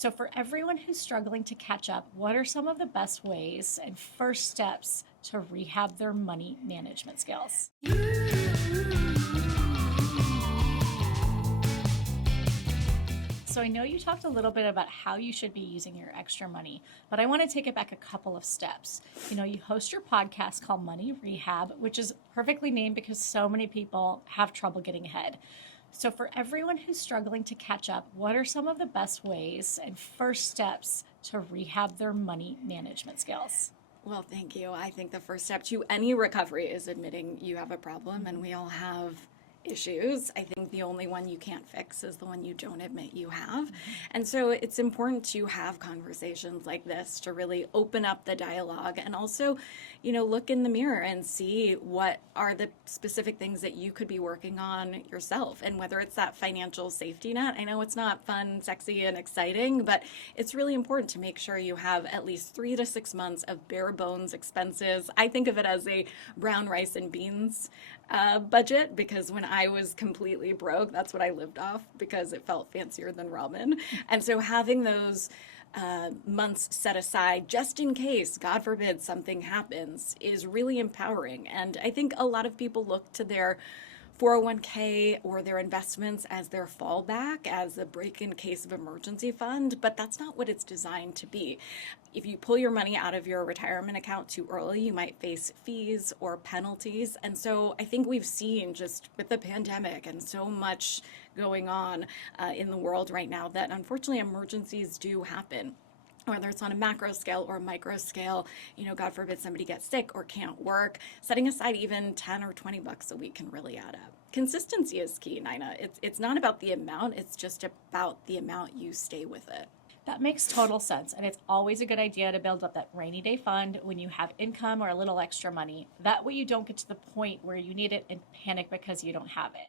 So, for everyone who's struggling to catch up, what are some of the best ways and first steps to rehab their money management skills? So, I know you talked a little bit about how you should be using your extra money, but I want to take it back a couple of steps. You host your podcast called Money Rehab, which is perfectly named because so many people have trouble getting ahead. So, for everyone who's struggling to catch up, what are some of the best ways and first steps to rehab their money management skills? Well, thank you. I think the first step to any recovery is admitting you have a problem, and we all have issues. I think the only one you can't fix is the one you don't admit you have. And so it's important to have conversations like this to really open up the dialogue and also, look in the mirror and see what are the specific things that you could be working on yourself. And whether it's that financial safety net, I know it's not fun, sexy, and exciting, but it's really important to make sure you have at least 3 to 6 months of bare bones expenses. I think of it as a brown rice and beans budget, because when I was completely broke, that's what I lived off because it felt fancier than ramen. And so having those months set aside just in case, God forbid, something happens is really empowering. And I think a lot of people look to their 401k or their investments as their fallback, as a break in case of emergency fund, but that's not what it's designed to be. If you pull your money out of your retirement account too early, you might face fees or penalties. And so I think we've seen, just with the pandemic and so much going on in the world right now, that unfortunately emergencies do happen, whether it's on a macro scale or a micro scale. God forbid somebody gets sick or can't work. Setting aside even 10 or 20 bucks a week can really add up. Consistency is key, Nina. It's not about the amount, it's just about the amount you stay with it. That makes total sense. And it's always a good idea to build up that rainy day fund when you have income or a little extra money. That way you don't get to the point where you need it and panic because you don't have it.